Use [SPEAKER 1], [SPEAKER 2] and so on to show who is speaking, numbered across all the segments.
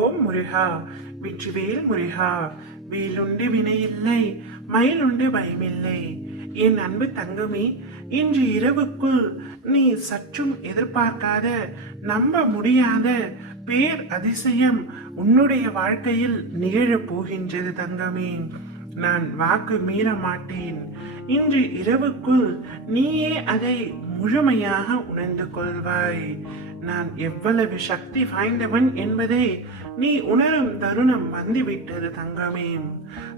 [SPEAKER 1] ஓம் முருகா. வெற்றிவேல் முருகா. வேலுண்டு வினையில்லை மயிலுண்டு பயமில்லை. என் அன்பு தங்கமே இன்று இரவுக்குள் நீ சற்றும் எதிர்பார்க்காத நம்ப முடியாத பேர் அதிசயம் உன்னுடைய வாழ்க்கையில் நிகழப் போகின்றது தங்கமே. நான் வாக்கு மீற மாட்டேன். இன்று இரவுக்குள் நீயே அதை முழுமையாக உணர்ந்து கொள்வாய். நான் எவ்வளவு சக்தி வாய்ந்தவன் என்பதை நீ உணரும் தருணம் வந்துவிட்டது தங்கமே.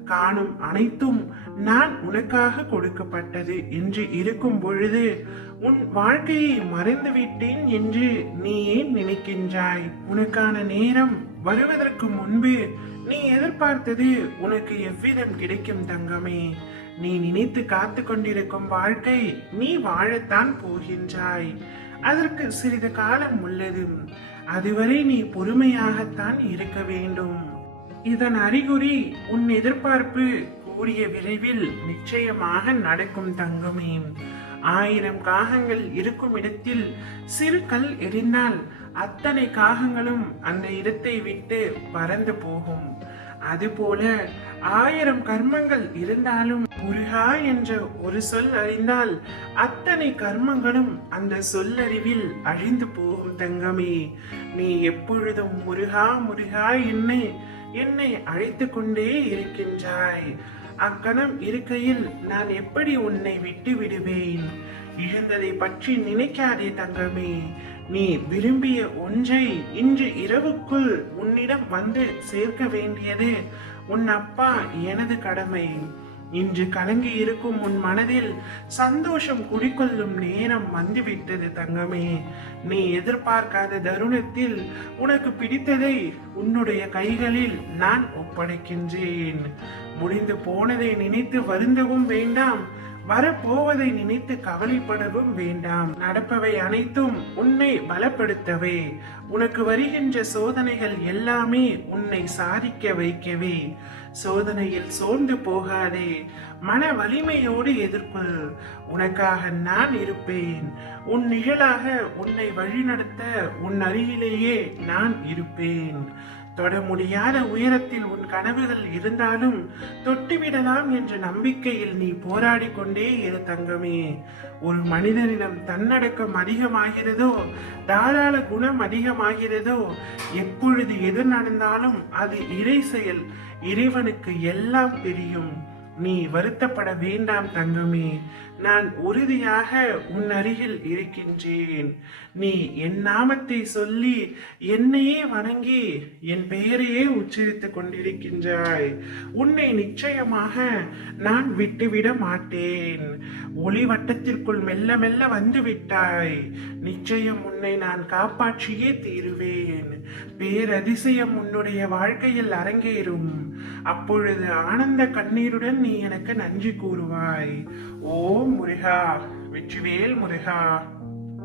[SPEAKER 1] காணும் அனைத்தும் நான் உனக்காக கொடுக்கப்பட்டது என்று இருக்கும் பொழுது உன் வாழ்க்கையை மறைந்து விட்டேன் என்று நீ ஏன் நினைக்கின்றாய்? உனக்கான நேரம் வருவதற்கு முன்பு நீ எதிர்பார்த்தது உனக்கு எவ்விதம் கிடைக்கும் தங்கமே. நீ நினைத்து காத்து கொண்டிருக்கும் வாழ்க்கை நீ வாழத்தான் போகின்றாய். அதற்கு சிறிது காலம் உள்ளது. அதுவரை நீ பொறுமையாகத்தான் இருக்க வேண்டும். இதன் அறிகுறி உன் எதிர்பார்ப்பு கூடிய விரைவில் நிச்சயமாக நடக்கும் தங்கமே. ஆயிரம் காகங்கள் இருக்கும் இடத்தில் சிறு கல் எரிந்தால் அத்தனை காகங்களும் அந்த இடத்தை விட்டு பறந்து போகும். அதுபோல ஆயிரம் கர்மங்கள் இருந்தாலும் முருகா என்ற ஒரு சொல் அறிந்தால் அத்தனை கர்மங்களும் அந்த சொல்லறிவில் அழிந்து போகும் தங்கமே. நீ எப்பொழுதும் முருகா முருகா என்னை என்னை அழைத்து கொண்டே இருக்கின்றாய். அக்கணம் இருக்கையில் நான் எப்படி உன்னை விட்டு விடுவேன்? இழந்ததை பற்றி நினைக்காதே தங்கமே. நீ விரும்பிய ஒன்றை இன்று இரவுக்குள் உன்னிடம் வந்து சேர்க்க வேண்டியது உன் அப்பா எனது கடமை. இன்று கலங்கி இருக்கும் உன் மனதில் சந்தோஷம் குடிக்கொள்ளும் நேரம் வந்துவிட்டது தங்கமே. நீ எதிர்பார்க்காத தருணத்தில் உனக்கு பிடித்ததை உன்னுடைய கைகளில் நான் ஒப்படைக்கின்றேன். முடிந்து போனதை நினைத்து வருந்தவும் வேண்டாம். வரப்போவதை நினைத்து கவலைப்படவும் வேண்டாம். நடப்பவை அனைத்தும் உன்னை பலப்படுத்தவே. உனக்கு வருகின்ற சோதனைகள் எல்லாமே உன்னை சாதிக்க வைக்கவே. சோதனையில் சோர்ந்து போகாதே. மன வலிமையோடு எதிர்ப்பு. உனக்காக நான் இருப்பேன். உன் நிழலாக உன்னை வழிநடத்த உன் அருகிலேயே நான் இருப்பேன். தொட முடியாத உயரத்தில் உன் கனவுகள் இருந்தாலும் தொட்டுவிடலாம் என்ற நம்பிக்கையில் நீ போராடி கொண்டே இரு தங்கமே. ஒரு மனிதனிடம் தன்னடக்கம் அதிகமாகிறதோ தாராள குணம் அதிகமாகிறதோ எப்பொழுது எது நடந்தாலும் அது இறை செயல் இறைவனுக்கு எல்லாம் தெரியும். நீ வருத்தப்பட வேண்டாம் தங்கமே. நான் உறுதியாக உன் அருகில் இருக்கின்றேன். நீ என் நாமத்தை சொல்லி என்னையே வணங்கி என் பெயரையே உச்சரித்துக் கொண்டிருக்கின்றாய். உன்னை நிச்சயமாக நான் விட்டுவிட மாட்டேன். ஒளி வட்டத்திற்குள் மெல்ல மெல்ல வந்து விட்டாய். நிச்சயம் உன்னை நான் காப்பாற்றியே தீருவேன். பேரதிசயம் உன்னுடைய வாழ்க்கையில் அரங்கேறும். அப்பொழுது ஆனந்த கண்ணீருடன் நீ எனக்கு நன்றி கூறுவாய். ஓம் முருகா வெற்றிவேல் முருகா.